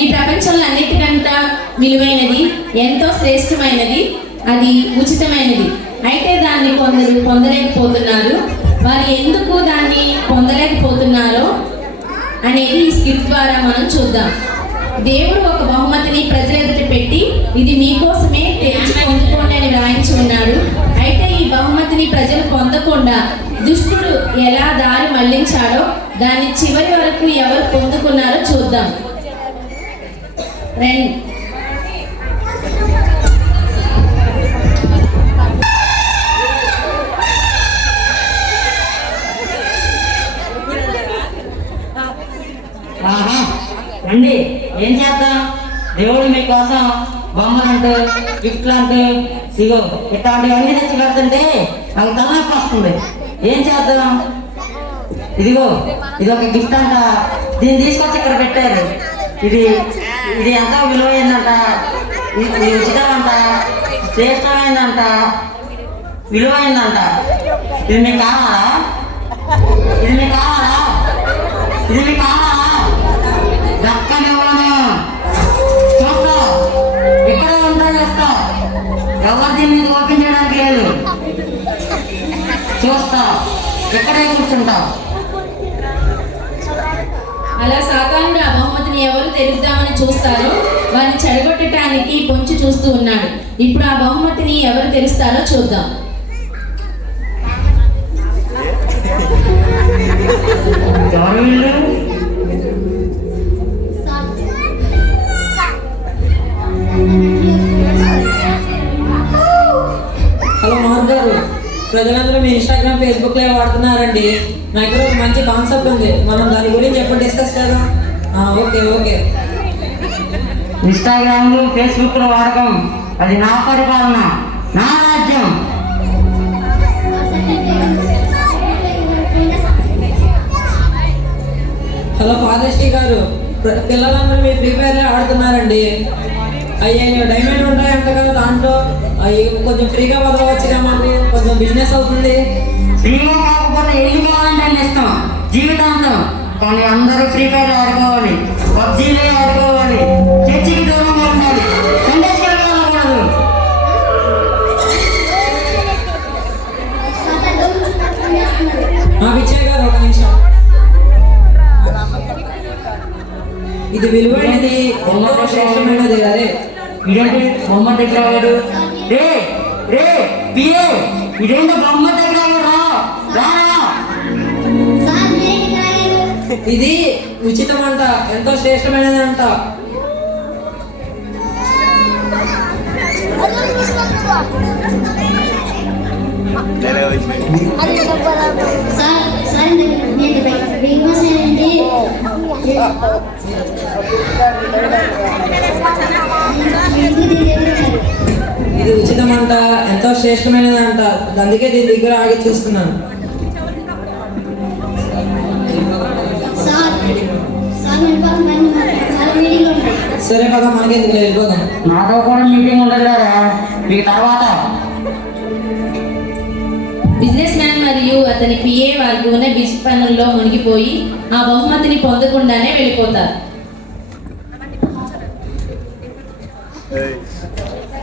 ఈ ప్రపంచంలో అన్నిటికంటే విలువైనది, ఎంతో శ్రేష్టమైనది, అది ఉచితమైనది. అయితే దాన్ని కొందరు పొందలేకపోతున్నారు. వారు ఎందుకు దాన్ని పొందలేకపోతున్నారో అనేది ఈ స్క్రిప్ట్ ద్వారా మనం చూద్దాం. దేవుడు ఒక బహుమతిని ప్రజల ఎదుట పెట్టి, ఇది మీకోసమే, తెరిచి పొందుకోండి అని వ్రాయించి ఉన్నాడు. అయితే ఈ బహుమతిని ప్రజలు పొందకుండా దుష్టుడు ఎలా దారి మళ్లించాడో దాన్ని చివరి వరకు ఎవరు పొందుకున్నారో చూద్దాం. రండి. రండి, ఏం చేద్దాం? దేవుడు మీకోసం బొమ్మలంటూ, గిఫ్ట్లు అంటూ, ఇగో ఇట్లాంటివన్నీ తెచ్చి పెడుతుంటే నాకు తలనొప్పి వస్తుంది. ఏం చేద్దాం? ఇదిగో ఇది ఒక గిఫ్ట్ అంట, దీన్ని తీసుకొచ్చి ఇక్కడ పెట్టారు. ఇది ఎంతో విలువైందంట, ఇది ఉచితమంట, శ్రేష్టమైందంట, విలువైందంట. ఇది మీకు కావాలా? ఇది మీకు కావాలా? ఇది మీకు కావాలా? దక్కనివ్వను. చూస్తా, ఇక్కడే ఉంటా, చేస్తా. ఎవరు దీన్ని ఓపెన్ చేయడానికి లేదు. చూస్తా, ఇక్కడే కూర్చుంటా. అలా సాతానుడు ఆ బహుమతిని ఎవరు తెరుద్దామని చూస్తారో వారిని చెడగొట్టడానికి పొంచి చూస్తూ ఉన్నాడు. ఇప్పుడు ఆ బహుమతిని ఎవరు తెరుస్తారో చూద్దాం. హలో మోహన్ గారు, ప్రజలందరూ మీ ఇన్స్టాగ్రామ్, ఫేస్బుక్ లో వాడుతున్నారండి. నా దగ్గర ఒక మంచి కాన్సెప్ట్ ఉంది, మనం దాని గురించి ఎప్పుడు డిస్కస్ చేద్దాం. ఓకే. ఇన్స్టాగ్రామ్, ఫేస్బుక్ లో వాడకం అది నా పరిపాలన, నా రాజ్యం. హలో ఫాదర్స్టీ గారు, పిల్లలందరూ మీ ఫ్రీ ఫైర్ ఆడుతున్నారండి. అయ్యో డైమండ్ ఉంటాయంట కదా, దాంట్లో కొంచెం ఫ్రీగా వదలవచ్చుగా, మాకు కొంచెం బిజినెస్ అవుతుంది. ఫ్రీగా కాకపోతే ఎన్ని కావాలంటే ఇస్తాం జీవితాంతం. కానీ అందరూ ఫ్రీ ఫైర్ ఆడుకోవాలి, పబ్జీలే ఆడుకోవాలి, చర్చికి దూరంగా ఉండాలి, సందేశాలు వెళ్ళకూడదు. విజయ్ గారు ఒక నిమిషం. ఇది విలువైనది, ఎంతో శ్రేష్టమైనది. అదే ఇదేంటి బొమ్మ దగ్గర వాడు? ఇదేంటో బొమ్మ దగ్గర రారా. ఇది ఉచితం అంట, ఎంతో శ్రేష్టమైనది అంట. ఇది ఉచితం అంట, ఎంతో శ్రేష్టమైనది అంట. అందుకే దీని దగ్గర ఆగి చూస్తున్నాను. సరే కదా, మనకి ఎందుకు వెళ్ళిపోదాం. నాతో కూడా మీటింగ్ ఉండలేరా మీకు తర్వాత. బిజినెస్ మ్యాన్ మరియు అతని పిఏ వారికి ఉన్న బిజీ పనుల్లో మునిగిపోయి ఆ బహుమతిని పొందకుండానే వెళ్ళిపోతారు.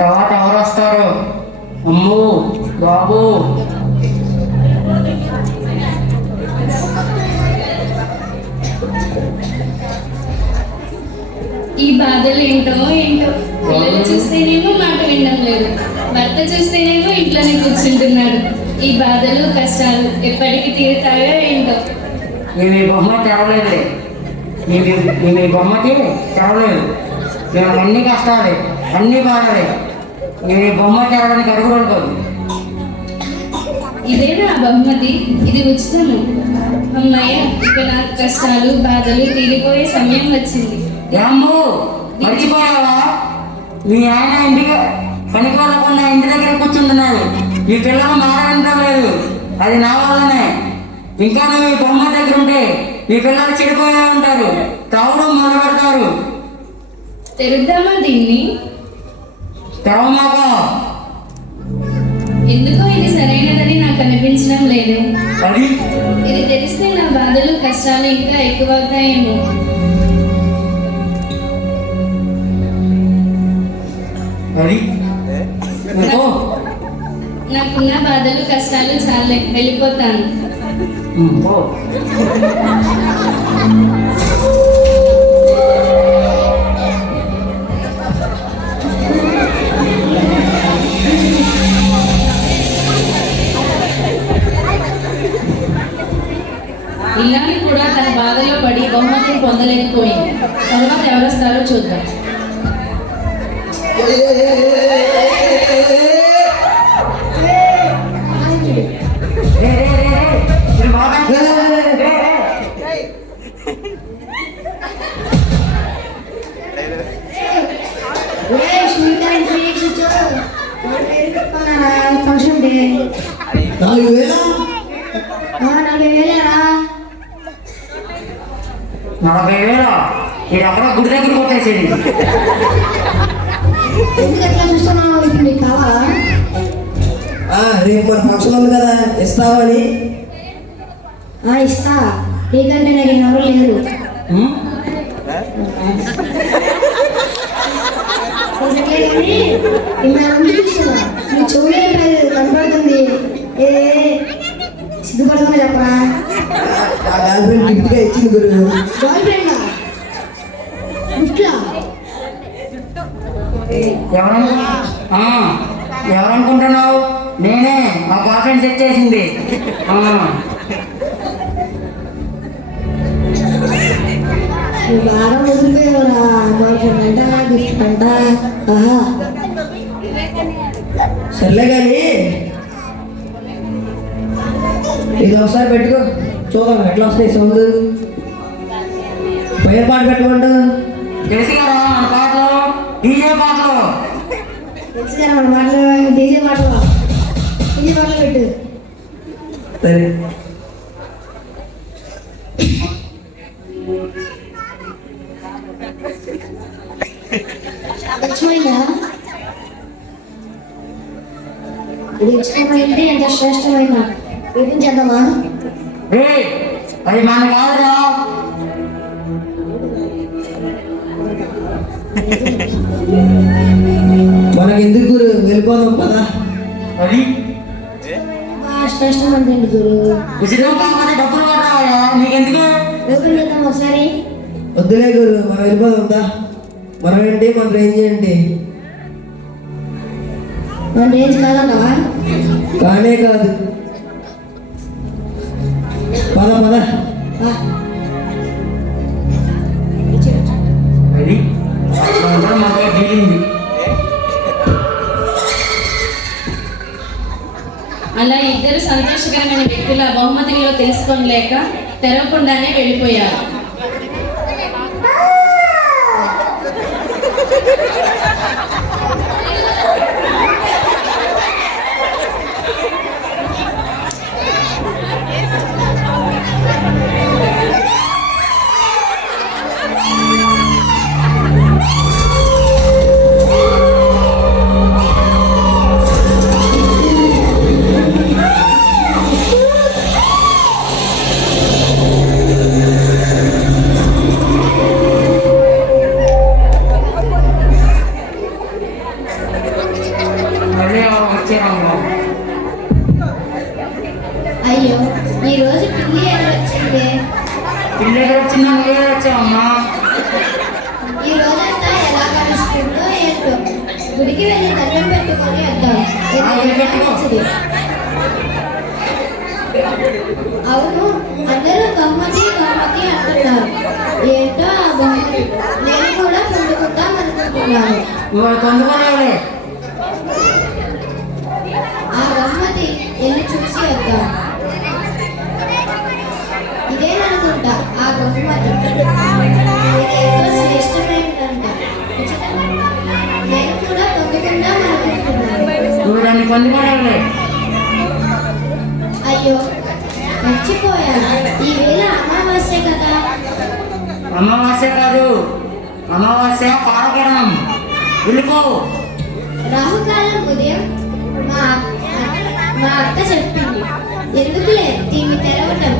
తర్వాత ఎవరు వస్తారు? అమ్ము బాబు. ఈ బాధలు ఏంటో పిల్లలు చూస్తేనేమో మాట వినడం లేదు, భర్త చూస్తేనేమో ఇంట్లోనే కూర్చుంటున్నాడు. ఈ బాధలు కష్టాలు ఎప్పటికి తీరుతాయో ఏంటో. మీ బొమ్మ తెరవలేదు, మీ బొమ్మకి తెరవలేదు. మేము అన్ని కష్టాలే, అన్ని బాధలే. మీ బొమ్మ తెరవడానికి అడుగు పడుకోదు. ఇదేనా బహుమతి? ఇది ఉచితము. అమ్మాయి, ఇక నాకు కష్టాలు బాధలు తీరిపోయే సమయం వచ్చింది. ఏమో మర్చిపోయావా? మీ ఆయన ఇంటికి పనికి వెళ్ళకుండా ఇంటి దగ్గర కూర్చుంటున్నాడు. ఈ పిల్లలు మారడం లేదు, అది నా వల్లనే. ఇంకా నువ్వు ఈ బొమ్మ దగ్గర ఉంటే ఈ పిల్లలు చెడిపోయే ఉంటారు, తావుడు మొదలుపెడతారు. తెరుద్దామా దీన్ని? తెరవమాక. ఎందుకో ఇది సరైనదని నాకు అనిపించడం లేదు. ఇది తెలిస్తే నా బాధలు కష్టాలు ఇంకా ఎక్కువవుతాయేమో. అది ఓ నాకున్న బాధలు కష్టాలు చాలే, వెళ్ళిపోతాను. ఓ ఇల్లాలి కూడా తన బాధలో పడి బహుమతిని పొందలేకపోయింది. తర్వాత ఎవరొస్తారో చూద్దాం. ఫంక్షన్ డే 4,000 40,000 ఇది అక్కడ గుడి దగ్గర కొట్టేసేది. ఎందుకు ఎట్లా చూస్తున్నావు? ఇప్పుడు నీకు కావాలా? రేపు మన ఫంక్షన్ ఉంది కదా, ఇస్తావని. ఇస్తా. నీకంటే నాకు ఎవరు లేరు. చూస్తున్నా నీ చెవులే కనపడుతుంది. సిగ్గుపడకుండా చెప్పరా? గర్ల్ ఫ్రెండ్ గిఫ్ట్ గా ఇచ్చింది గురు. Girl friend గిఫ్ట్లా? ఎవరనుకుంటున్నావు? నేనే, మా బాయ్ ఫ్రెండ్ సెట్ చేసింది. నువ్వు బాగా వదిలిపోయావురా. గర్ల్ ఫ్రెండ్ అంట, గిఫ్ట్ అంట. సర్లే కానీ ఇది ఒకసారి పెట్టుకో, చూద్దాం ఎట్లా వస్తాయి సౌండ్. పైన పాట పెట్టుకుంటా. తెలిసి కదా మన పాటలు, డీజే పాటలు. తెలుసు కదా మన మాటలు, డీజే పాటలు పెట్టు. సరే ఇష్టమైందా? ఇది ఇష్టమైంది. ఎంత శ్రేష్టమైన చూపించేద్దామా? అది మన కాదురా. మనకి ఎందుకు గురు, వెళ్ళిపోదాం పదా. అది శ్రేష్టమైంది గురు. ఉచితం కాకపోతే డబ్బులు పడతావా? నీకెందుకు? ఓపెన్ చేద్దాం ఒకసారి. వద్దులే గురు, మనం వెళ్ళిపోదాం దా. మనం ఏంటి, మన రేంజ్ ఏంటి? మన రేంజ్ కాదన్నా? కానే కాదు. పద పద. అది మాకు డీలింది. అలా ఇద్దరు సంతోషకరమైన వ్యక్తుల బహుమతిలో తెలుసుకోలేక తెరవకుండానే వెళ్ళిపోయారు. అయ్యో, ఈ రోజు పిల్లి ఎదురొచ్చింది. పిల్లలు వచ్చిందా? నువ్వే వచ్చావమ్మా. ఈ రోజంతా ఎలా కలుస్తుందో ఏంటో. గుడికి వెళ్ళి దండం పెట్టుకొని వద్దాం. మంచిది. అవును, అందరూ బహుమతి బహుమతి అంటున్నారు. ఏంటో ఆ బహుమతి నేను కూడా పొందుకుందాం అనుకుంటున్నాను. నువ్వు పొందుకోలేవులే. ఆ బహుమతి వెళ్ళి చూసి వద్దాం. ఇదేననుకుంటా ఆ బహుమతి. ఇదేంటో శ్రేష్టమైనదంట. నేను కూడా పొందుకుందాం అనుకుంటున్నాను. నువ్వు దాన్ని పొందుకోలేవులే. అయ్యో, మర్చిపోయాను. ఈ వేళ అమావాస్య కదా. అమావాస్య కాదు, అమావాస్య పాలకరణం. వెళ్ళిపో. రాహుకాలం ఉదయం మా అక్క చెప్పింది. ఎందుకులే దీన్ని తెరవటం.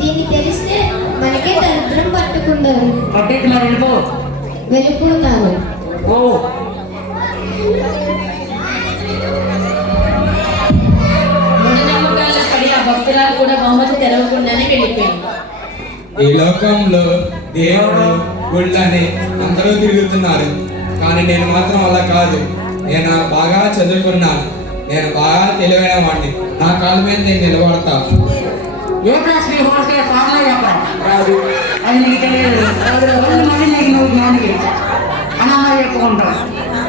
దీన్ని తెలిస్తే మనకే దరిద్రం పట్టుకుంటారు. పట్టేది మరి వెళ్ళిపో. వెళ్ళిపోతాను. ఓ మూఢనమ్మకాల్లో పడి ఆ భక్తురాలు కూడా బహుమతి తెరవకుండానే వెళ్ళిపోయింది. ఈ లోకంలో దేవుడు గుళ్ళని అందరూ తిరుగుతున్నారు, కానీ నేను మాత్రం అలా కాదు. నేను బాగా చదువుకున్నాను, నేను బాగా తెలివైన వాడిని, నా కాళ్ళ మీద నేను నిలబడతా. ఏ క్లాస్ మీ హోల్కే ఫార్ములా చెప్పరా రాదు, అది నీకు తెలియదు. మళ్ళీ నీకు నువ్వు జ్ఞానికి అన్నమ్మ చెప్పుకుంటావు.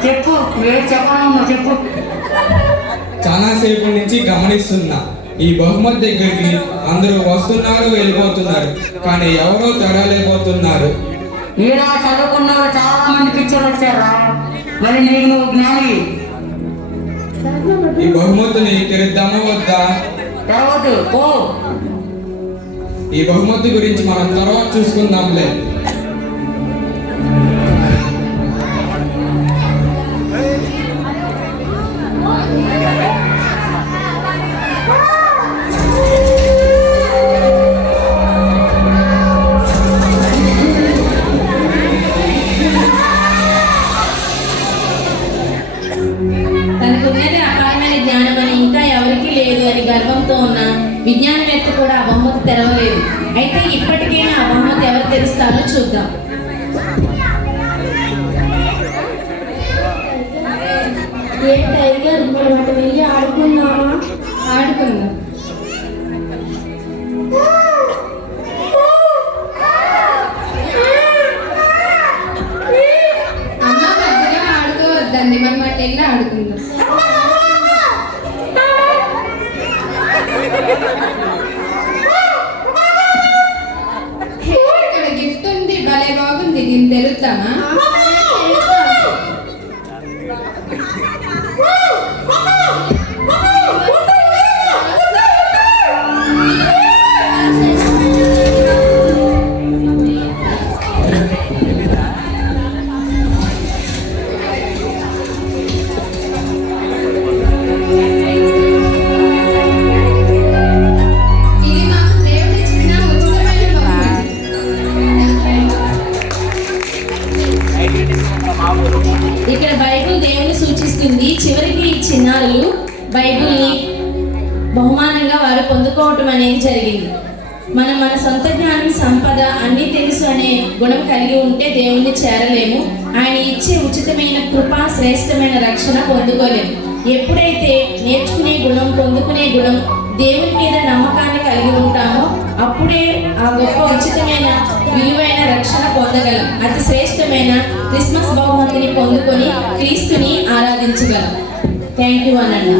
చెప్పు, ఏది చెప్పను చెప్పు. చాలాసేపు నుంచి గమనిస్తున్నా, ఈ బహుమతి దగ్గరికి అందరూ వస్తున్నారు వెళ్ళిపోతున్నారు, కానీ ఎవరో తడలేకపోతున్నారు. ఈడ చదువుకున్న వాళ్ళు చాలా మంది పిక్చర్లు వచ్చారా, మరి నీకు నువ్వు జ్ఞాని. ఈ బహుమతిని తెరుద్దామా వద్దా? తెరవద్దు, పో. ఈ బహుమతి గురించి మనం తర్వాత చూసుకుందాంలే. తనకున్నది అపారమైన జ్ఞానం అని ఇంకా ఎవరికీ లేదు అని గర్వంతో ఉన్న విజ్ఞానవేత్త కూడా ఆ బహుమతి తెరవలేదు. అయితే ఇప్పటికైనా ఆ బహుమతి ఎవరు తెరుస్తారో చూద్దాం. ఏ టైగర్, మనం అటు వెళ్ళి ఆడుకుందామా? ఆడుకుందాం. అమ్మ మధ్యలో ఆడుకోవద్దండి, మనం అటు వెళ్ళి ఆడుకుందాం. ఇక్కడ గిఫ్ట్ ఉంది, భలే బాగుంది, దీన్ని తెలుద్దామా? ఇది మాకు దేవుడు ఇచ్చిన ఉచితమైన బహుమతి. ఇక్కడ బైబిల్ దేవుని సూచిస్తుంది. చివరికి ఈ చిన్నారులు బైబిల్ని బహుమానంగా వారు పొందుకోవటం అనేది జరిగింది. మనం మన సొంత జ్ఞానం, సంపద, అన్నీ తెలుసు అనే గుణం కలిగి ఉంటే దేవుణ్ణి చేరలేము. ఆయన ఇచ్చే ఉచితమైన కృప, శ్రేష్టమైన రక్షణ పొందుకోలేము. ఎప్పుడైతే నేర్చుకునే గుణం, పొందుకునే గుణం, దేవుని మీద నమ్మకాన్ని కలిగి ఉంటామో అప్పుడే ఆ గొప్ప ఉచితమైన విలువైన రక్షణ పొందగలం. అతి శ్రేష్టమైన క్రిస్మస్ బహుమతిని పొందుకొని క్రీస్తుని ఆరాధించగలం. థ్యాంక్ యూ అనండి.